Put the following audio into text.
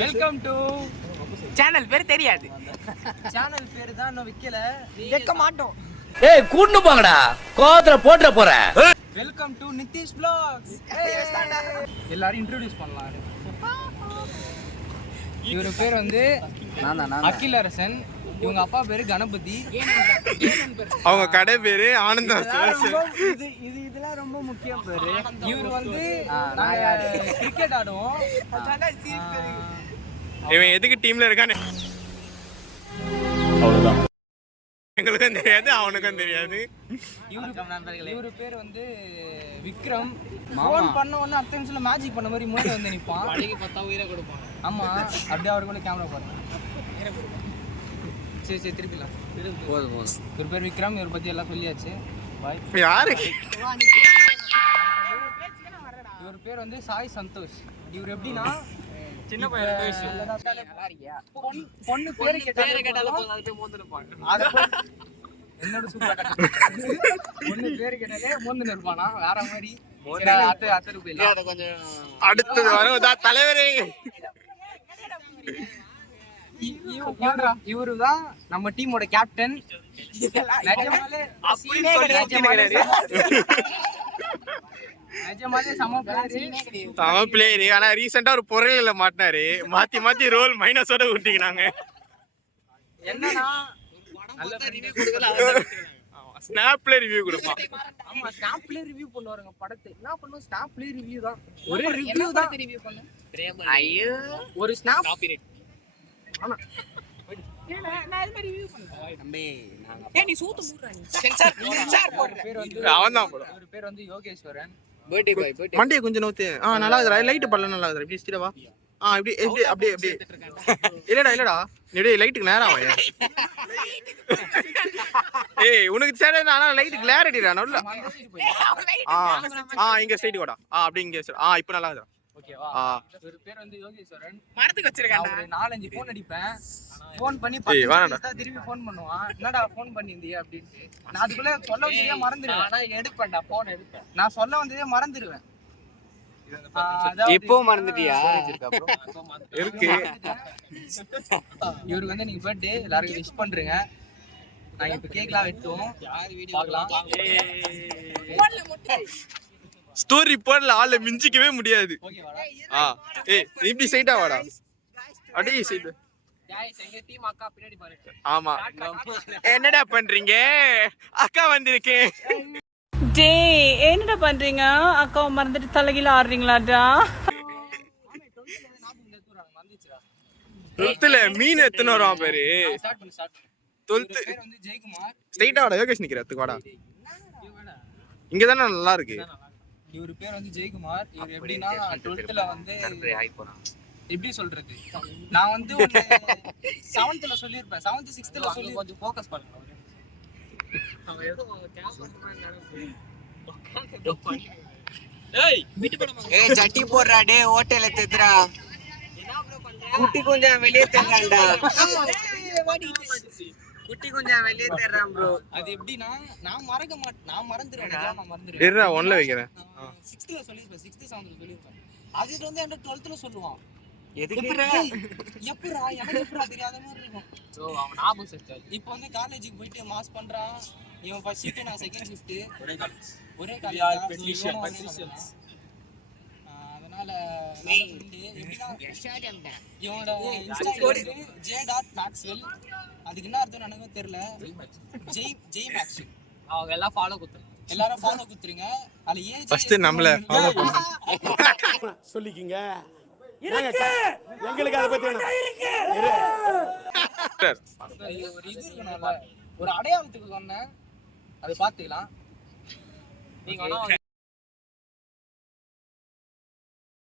Welcome to channel பேர் தெரியாது. Channel பேரு தான் இன்னும் வைக்கல, வைக்க மாட்டோம். ஏய் கூட்டு போங்கடா, கோவத்துல போட்ற போறேன். Welcome to Nitish vlogs. எல்லாரும் இன்ட்ரோ듀ce பண்ணலாம். இவரு பேர் வந்து அகில் அரசன், இவங்க அப்பா பேரு கணபதி, அவங்க கடை பேரு ஆனந்தா. இதெல்லாம் ரொம்ப முக்கியம் பேரு. இவரு வந்து கிரிக்கெட் ஆடுவோம். இவன் எதுக்கு டீம்ல இருக்கானே அவ்வளவுதான், எங்களுக்கும் தெரியாது அவனுக்கும் தெரியாது. இவரு பேர் வந்து விக்ரம். ஃபோன் பண்ண உடனே அடுத்த நிமிஷத்துல மேஜிக் பண்ண மாதிரி முன்னாடி வந்து நிப்பான். அடிக்கு பார்த்தா உயிரை கொடுப்பான். ஆமா, அப்படியே அவருக்குள்ள கேமரா பாருங்க. சரி சரி திருப்பிலாம். போதும் போதும். இவர் பேர் விக்ரம், இவரை பத்தி எல்லாம் சொல்லியாச்சு. யாரு? இவர் பேர் வந்து சாய் சந்தோஷ். இவர் எப்படின்னா சின்ன பொண்ணு பேரு கேட்டாலும் என்னோட சூப்பரா பொண்ணு பேரு கேட்டாலே மோந்து இருப்பானா வேற மாதிரி. அடுத்தது வர தலைவரே இவருதான் நம்ம டீமோட கேப்டன். சம பிளேயர். ஆனா ரீசெண்டா ஒரு பொருள்ல மாட்டினாரு, மாத்தி மாத்தி ரோல் மைனஸோட விட்டீங்கன்னாங்க. என்னன்னா ஸ்னாப்ல ரிவ்யூ கொடுப்பான். ஆமா, ஸ்னாப்ல ரிவ்யூ பண்ணுவாருங்க படத்தை. என்ன பண்ணுவோம், ஸ்னாப்ல ரிவ்யூ தான். ஒரே ரிவ்யூ தான் ரிவ்யூ பண்ணு. ஐயோ, ஒரு ஸ்னாப் காப்பிரைட். ஆனா நான் இது மாதிரி ரிவ்யூ பண்ணேன் தம்பி. நாங்க நீ சூத்து மூடுறா, நீ சென்சார் போடுற. பேர் வந்து அவன்தான் போடு. அவர் பேர் வந்து Yogeswaran. Birthday boy. Birthday Monday கொஞ்சம் நோத்து. நல்லா இருக்கு. லைட் பல்ல நல்லா இருக்கு. இப்படி ஸ்டிரவா. இப்படி இப்படி அப்படியே இல்லடா நீ லைட்டுக்கு நேரா வாயா. ஏய் உனக்கு சரி, ஆனா லைட் கிளாரிட்டிடா நல்ல. இங்க ஸ்ட்ரைட் கோடா. அப்படி இங்க இப்போ நல்லா இருக்கு. ஓகேவா? ஒரு பேர் வந்து யோகேஸ்வரன். மரத்துக்கு வச்சிருக்கேன். ஒரு 4-5 ஃபோன் அடிப்பேன். ஃபோன் பண்ணி திருப்பி ஃபோன் பண்ணுவான். என்னடா ஃபோன் பண்ணிருந்தியா அப்படின்ட்டு. நான் அதுக்குள்ள சொல்ல வந்ததே மறந்துடுவேன். ஆனா எடுப்பேன்டா, ஃபோன் எடுப்பேன். நான் சொல்ல வந்ததே மறந்துடுவேன். இப்போ மறந்துட்டியா? இருக்கு. இவருக்கு வந்து நீங்க பர்த்டே எல்லாரும் விஷ் பண்றீங்க. நாங்க இப்ப கேக்லாம் வெட்டுவோம். பார்க்கலாம். ஸ்டோரி போடல, ஆள மிஞ்சிக்கவே முடியாது. ஏய் இப்படி சைடா வாடா. அடி சைடு. ஆமா, என்னடா பண்றீங்க? அக்கா வந்திருக்கேன். டே என்னடா பண்றீங்க? அக்காவை மறந்துட்டு தலைகீழ ஆடுறீங்களாடா? தொல்த்துல மீன் எத்தனை வரும் பேரு? தொல்த்து ஸ்ட்ரைட்டா வாடா. யோகேஷ் நிக்கிறதுக்கு வாடா. இங்கதானே நல்லா இருக்கு. இவரு பேர் வந்து ஜெயக்குமார். இவர் எப்படின்னா 12th வந்து எப்படி சொல்றது, நான் வந்து 7th சொல்லியிருப்பேன். 7th 6th சொல்லி கொஞ்சம் ஃபோக்கஸ் பண்ணுங்க. அவன் ஏதோ ஏய் சட்டி போடுறா டே, ஹோட்டல்ல தெத்துறா. குட்டி கொஞ்சம் வெளியே தெறான்டா. குட்டி கொஞ்சம் வெளியே தெறான் ப்ரோ. அது எப்படின்னா நான் மறக்க மாட்டேன். நான் மறந்துடுவேன். நான் மறந்துடுவேன். இருடா, 1ல வைக்கிறேன். 6th சொல்லியிருப்பேன். 6th 7th சொல்லியிருப்பேன். அது வந்து என்ன 12th சொல்லுவான். எதுக்குடா எப்பறா எனக்கு எப்பறா தெரியாத மாதிரி இருக்கும். சோ அவன் ஞாபகம் செஞ்சாரு. இப்போ வந்து காலேஜுக்கு போயிட்டு மாஸ் பண்றான். இவன் ஃபர்ஸ்ட் ஷிஃப்ட், நான் செகண்ட் ஷிஃப்ட். ஒரே காலேஜ் பெட்ரிஷியன்ஸ். அதனால இவனோட இன்ஸ்டாகிராம் j.maxwell. அதுக்கு என்ன அர்த்தம் எனக்கு தெரியல. ஜெய் மேக்ஸ். அவங்க எல்லாம் ஃபாலோ குத்துறீங்க. எல்லாரும் ஃபாலோ குத்துறீங்க. அதுல ஏஜ் ஃபர்ஸ்ட் நம்மள ஃபாலோ பண்ணு சொல்லிக்கிங்க. எங்களுக்கு அத பத்தி ஒரு அடையாளத்துக்கு சொன்னேன். அதை பாத்துக்கலாம். நீங்க